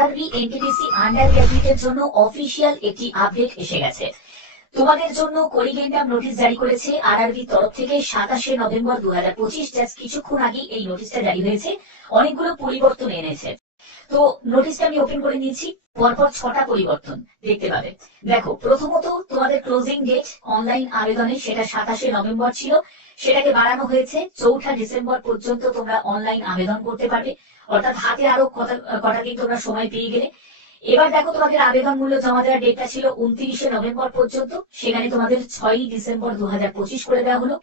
RRB NTPC under গ্র্যাজুয়েটের জন্য official একটি update এসে গেছে। তোমাদের জন্য কলিগেন্ডাম নোটিশ জারি করেছে আরআরবি তরফ থেকে 27শে নভেম্বর 2025। জাস্ট কিছুক্ষণ আগে এই নোটিশটা জারি হয়েছে, অনেকগুলো পরিবর্তন এনেছে। তো নোটিশটা আমি ওপেন করে নিয়েছি, পরপর 6টা পরিবর্তন দেখতে পাবে। দেখো, প্রথমত তোমাদের ক্লোজিং ডেট অনলাইন আবেদনে সেটা 27শে নভেম্বর ছিল, সেটাকে বাড়ানো হয়েছে 4ঠা ডিসেম্বর পর্যন্ত তোমরা অনলাইন আবেদন করতে পারবে, অর্থাৎ হাতে আরো কটা দিন তোমরা সময় পেয়ে গেলে। এবার দেখো, তোমাদের আবেদন মূল্য জমা দেওয়ার ডেটটা ছিল 29শে নভেম্বর পর্যন্ত, সেখানে তোমাদের 6ই ডিসেম্বর 2025 করে দেওয়া হলো।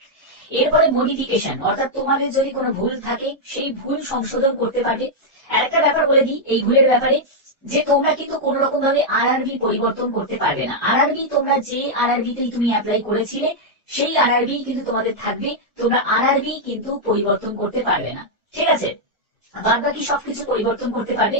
এরপরে মডিফিকেশন, অর্থাৎ তোমাদের যদি কোনো ভুল থাকে সেই ভুল সংশোধন করতে পারবে। আরেকটা ব্যাপার বলে দিই এই ভুলের ব্যাপারে, যে তোমরা কিন্তু কোন রকম ভাবে আরআরবি পরিবর্তন করতে পারবে না। আরআরবি তোমরা যে আরআরবিতেই তুমি অ্যাপ্লাই করেছিলে সেই আরআরবি কিন্তু তোমাদের থাকবে, তোমরা আরআরবি কিন্তু পরিবর্তন করতে পারবে না, ঠিক আছে? বাদ বাকি সবকিছু পরিবর্তন করতে পারবে।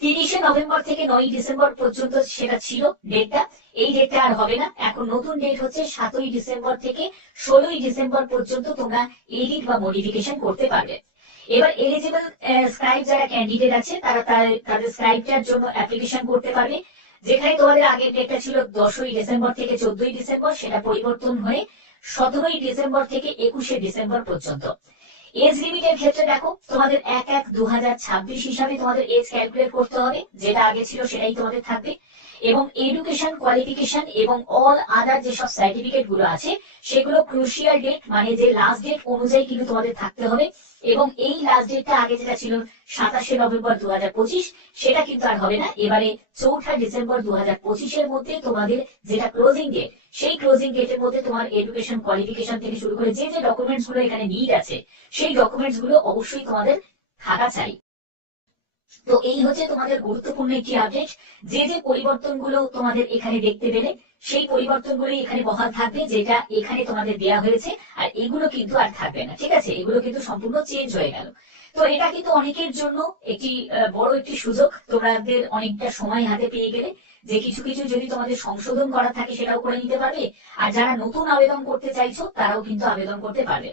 30শে নভেম্বর থেকে 9ই ডিসেম্বর পর্যন্ত সেটা ছিল ডেটটা, এই ডেটটা আর হবে না। এখন নতুন ডেট হচ্ছে 7ই ডিসেম্বর থেকে 16ই ডিসেম্বর পর্যন্ত তোমরা এডিট বা মডিফিকেশন করতে পারবে। এবার এলিজিবল স্ক্রাইব যারা ক্যান্ডিডেট আছে তারা তাদের স্ক্রাইবটার জন্য অ্যাপ্লিকেশন করতে পারবে। যেখানে তোমাদের আগের ডেটটা ছিল 10ই ডিসেম্বর থেকে 14ই ডিসেম্বর, সেটা পরিবর্তন হয়ে 17ই ডিসেম্বর থেকে 21শে ডিসেম্বর পর্যন্ত। এজ লিমিটের ক্ষেত্রে দেখো, তোমাদের 1/1/2026 হিসাবে তোমাদের এজ ক্যালকুলেট করতে হবে, যেটা আগে ছিল সেটাই তোমাদের থাকবে। এবং এডুকেশন কোয়ালিফিকেশন এবং অল আদার যেসব সার্টিফিকেট গুলো আছে সেগুলো ক্রুশিয়াল ডেট, মানে যে লাস্ট ডেট অনুযায়ী কিন্তু তোমাদের থাকতে হবে। এবং এই লাস্ট ডেটটা আগে যেটা ছিল 27শে নভেম্বর 2025, সেটা কিন্তু আর হবে না। এবারে 4ঠা ডিসেম্বর 2025-এর মধ্যে তোমাদের যেটা ক্লোজিং ডেট, সেই ক্লোজিং ডেটের মধ্যে তোমার এডুকেশন কোয়ালিফিকেশন থেকে শুরু করে যে যে ডকুমেন্টস গুলো এখানে নিড আছে সেই ডকুমেন্টস গুলো অবশ্যই তোমাদের থাকা চাই। তো এই হচ্ছে তোমাদের গুরুত্বপূর্ণ একটি আপডেট। যে যে পরিবর্তনগুলো তোমাদের এখানে দেখতে পেলে সেই পরিবর্তনগুলো এখানে বহাল থাকবে, যেটা এখানে তোমাদের দেওয়া হয়েছে, আর এগুলো কিন্তু আর থাকবে না, ঠিক আছে? এগুলো কিন্তু সম্পূর্ণ চেঞ্জ হয়ে গেল। তো এটা কিন্তু অনেকের জন্য একটি বড় একটি সুযোগ, তোমাদের অনেকটা সময় হাতে পেয়ে গেলে, যে কিছু কিছু যদি তোমাদের সংশোধন করা থাকে সেটাও করে নিতে পারবে, আর যারা নতুন আবেদন করতে চাইছো তারাও কিন্তু আবেদন করতে পারবে।